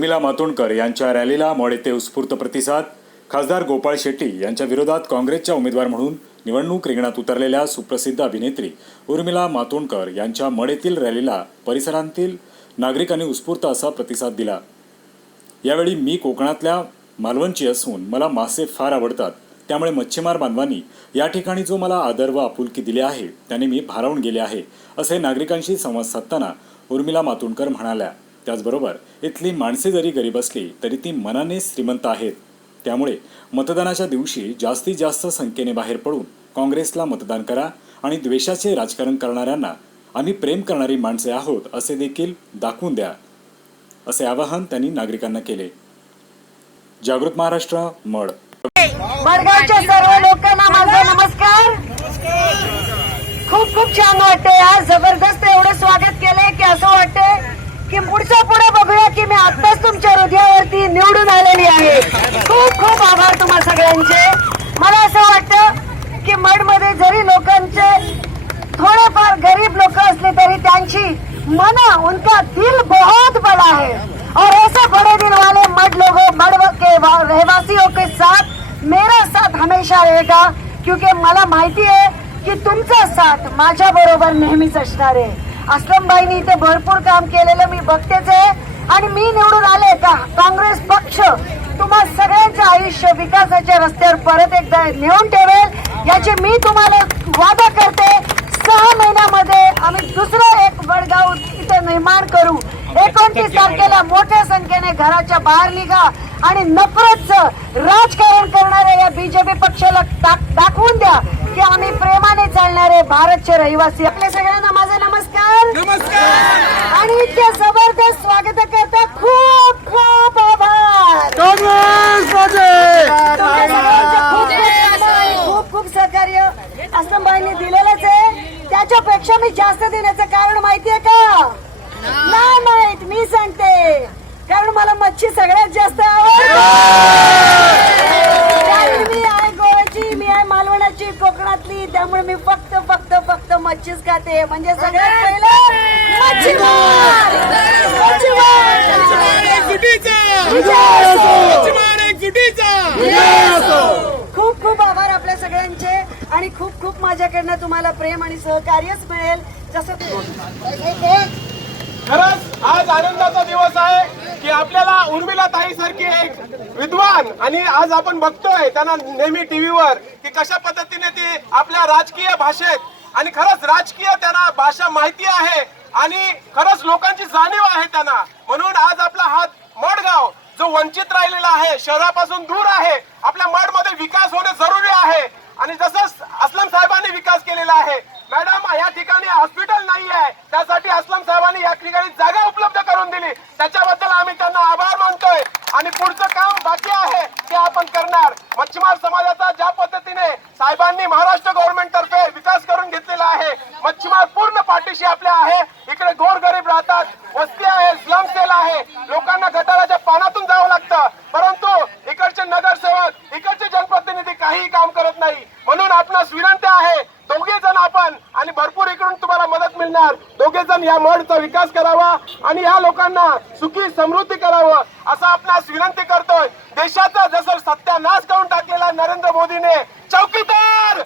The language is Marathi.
उर्मिला मातोंडकर यांच्या रॅलीला मॉड येथे उत्स्फूर्त प्रतिसाद. खासदार गोपाळ शेट्टी यांच्या विरोधात काँग्रेसच्या उमेदवार म्हणून निवडणूक रिंगणात उतरलेल्या सुप्रसिद्ध अभिनेत्री उर्मिला मातोंडकर यांच्या मड येथील रॅलीला परिसरांतील नागरिकांनी उत्स्फूर्त असा प्रतिसाद दिला. यावेळी मी कोकणातल्या मालवणची असून मला मासे फार आवडतात. त्यामुळे मच्छीमार बांधवांनी या ठिकाणी जो मला आदर व आपुलकी दिली आहे त्याने मी भारावून गेले आहे असे नागरिकांशी संवाद साधताना उर्मिला मातोंडकर म्हणाल्या. त्याचबरोबर इथली माणसे जरी गरीब असली तरी ती मनाने श्रीमंत आहेत. त्यामुळे मतदानाच्या दिवशी जास्तीत जास्त संख्येने बाहेर पडून काँग्रेसला मतदान करा आणि द्वेषाचे राजकारण करणाऱ्यांना आम्ही प्रेम करणारी माणसे आहोत असे देखील दाखवून द्या. असे आवाहन त्यांनी नागरिकांना केले. जागृत महाराष्ट्र मड. सर्व लोकांना माझा नमस्कार. खूप खूप छान वाटते आज. जबरदस्त एवढं स्वागत केलंय की असं वाटतंय की पुढच्या पुढे बघूया की मी आत्ताच तुमच्या हृदयावरती निवडून आलेली आहे. खूप खूप आभार तुम्हा सगळ्यांचे. मला असं वाटतं की मडमध्ये जरी लोकांचे थोडेफार गरीब लोक असले तरी त्यांची मन उनका दिल बहुत बड़ा है और ऐसे बड़े दिल वाले मड लोगों मड के वा- रहवासियों के साथ मेरा साथ हमेशा रहेगा. क्योंकि मला माहिती आहे की तुमचा साथ माझ्या बरोबर नेहमीच असणार आहे. असलमबाईंनी इथे भरपूर काम केलेलं मी बघतेच आहे. आणि मी निवडून आले का काँग्रेस पक्ष तुम्हा सगळ्यांचं आयुष्य विकासाच्या रस्त्यावर परत एकदा नेऊन ठेवेल याची मी तुम्हाला वादा करते. सहा महिन्यामध्ये आम्ही दुसरं एक वडगाव इथे निर्माण करू. एकोणतीस तारखेला मोठ्या संख्येने घराच्या बाहेर निघा आणि नफरतचं राजकारण करणाऱ्या या बीजेपी पक्षाला दाखवून द्या की आम्ही प्रेमाने चालणारे भारतचे रहिवासी. आपले सगळे आणि इतके जबरदस्त स्वागत करता खूप खूप आभार. खूप खूप सहकार्य असलमबाईंनी दिलेलंच आहे. त्याच्यापेक्षा मी जास्त देण्याचं कारण माहितीये का? नाही माहीत मी सांगते. कारण मला मच्छी सगळ्यात जास्त आवडते कारण मी आहे गोव्याची मी आहे मालवणाची कोकणातली त्यामुळे मी फक्त फक्त फक्त मच्छीच खाते. म्हणजे सगळ्यात पहिलं मच्छीमार! मच्छीमार विजय असो. खूप खूप आभार आपल्या सगळ्यांचे आणि खूप खूप माझ्याकडनं तुम्हाला प्रेम आणि सहकार्यच मिळेल. जसं खरंच आज आनंदाचा दिवस आहे की आपल्याला उर्मिला ताई सारखी एक विद्वान. आणि आज आपण बघतोय त्यांना नेहमी टीव्हीवर की कशा पद्धतीने ती आपल्या राजकीय भाषेत आणि खरंच राजकीय त्यांना भाषा माहिती आहे आणि खरंच लोकांची जाणीव आहे त्यांना. म्हणून आज आपला हा मडगाव जो वंचित राहिलेला आहे शहरापासून दूर आहे आपल्या मडमध्ये विकास होणे जरुरी आहे. आणि जसं असलम साहेबांनी विकास केलेला आहे मॅडम या ठिकाणी हॉस्पिटल नाही आहे त्यासाठी असलम साहेबांनी या ठिकाणी जागा उपलब्ध करून दिली त्याच्याबद्दल आम्ही त्यांना आभार मानतोय आणि पुढचं काम बाकी आहे ते आपण करणार मच्छीमार समाजाचा ज्या पद्धतीने साहेबांनी महाराष्ट्र गव्हर्नमेंट तर्फे विकास करून घेतलेला आहे मच्छीमार पूर्ण पाठीशी आपल्या आहे. करत नाही. म्हणून आपणास विनंती आहे दोघे जण आपण आणि भरपूर इकडून तुम्हाला मदत मिळणार. दोघे जण या मठचा विकास करावा आणि या लोकांना सुखी समृद्धी करावं असं आपणास विनंती करतोय. देशाचा जसं सत्यानाश करून टाकलेला नरेंद्र मोदीने चौकीदार!